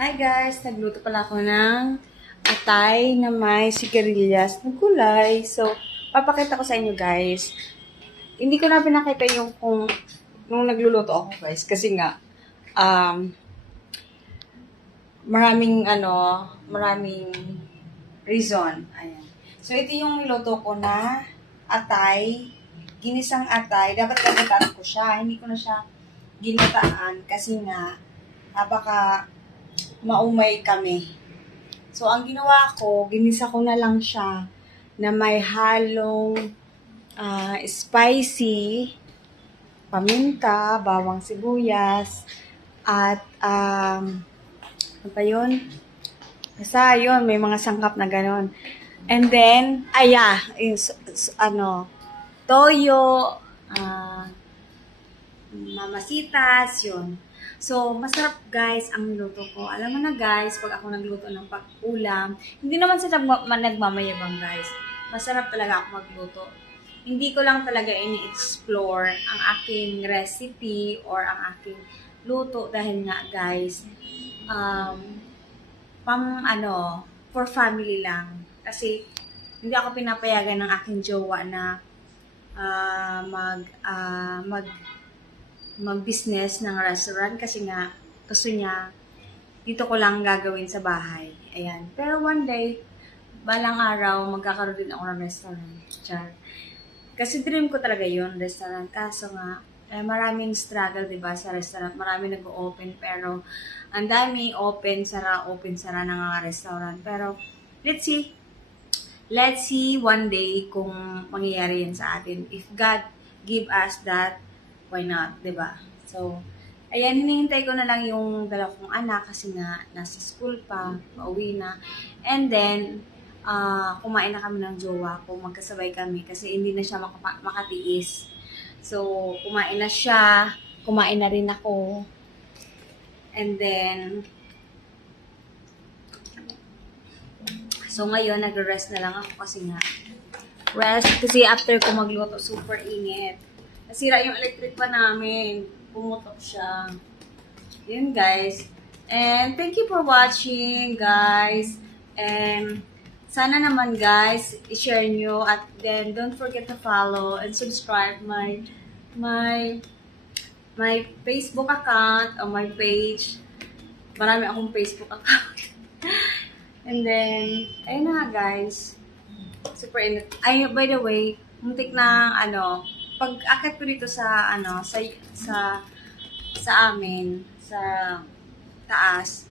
Hi guys! Nagluto pala ako ng atay na may sigarilyas na gulay. So, papakita ko sa inyo guys. Hindi ko na pinakita yung kung nung nagluluto ako guys. Kasi nga, maraming reason. Ayan. So, ito yung niluto ko na atay. Ginisang atay. Dapat gagataan ko siya. Hindi ko na siya ginataan kasi nga, baka maumay kami. So, ang ginawa ko, ginisa ko na lang siya na may halong spicy, paminta, bawang sibuyas, at ano pa yun? Basta yun, may mga sangkap na ganon. And then, toyo, mamasitas, yun. So, masarap guys ang niluto ko. Alam mo na guys, pag ako nagluto ng pag-ulam, hindi naman sa nagmamayabang guys. Masarap talaga ako magluto. Hindi ko lang talaga ini-explore ang aking recipe or ang aking luto dahil nga guys, for family lang. Kasi, hindi ako pinapayagan ng aking jowa na mag-business ng restaurant kasi nga gusto niya dito ko lang gagawin sa bahay. Ayan. Pero one day, balang araw, magkakaroon din ako ng restaurant. Char. Kasi dream ko talaga yun, restaurant. Kaso nga, maraming struggle, diba, sa restaurant. Maraming nag-open, pero ang dami open, sara ng mga restaurant. Pero, let's see one day kung mangyayari yan sa atin. If God give us that, why not, diba? So, ayan, hinihintay ko na lang yung dalawa kong anak kasi nga nasa school pa, pauwi na. And then, kumain na kami ng jowa ko, magkasabay kami kasi hindi na siya makatiis. So, kumain na siya, kumain na rin ako. And then, so ngayon, nag-rest na lang ako kasi nga, kasi after ko magluto, super init. Nasira yung electric pa namin. Pumutok siya. Yun, guys. And thank you for watching, guys. And sana naman, guys, i-share nyo. At then, don't forget to follow and subscribe my Facebook account or my page. Marami akong Facebook account. And then, ayun na nga, guys. Super init. Ay, by the way, muntik na, pag akit ko dito sa amin, sa taas,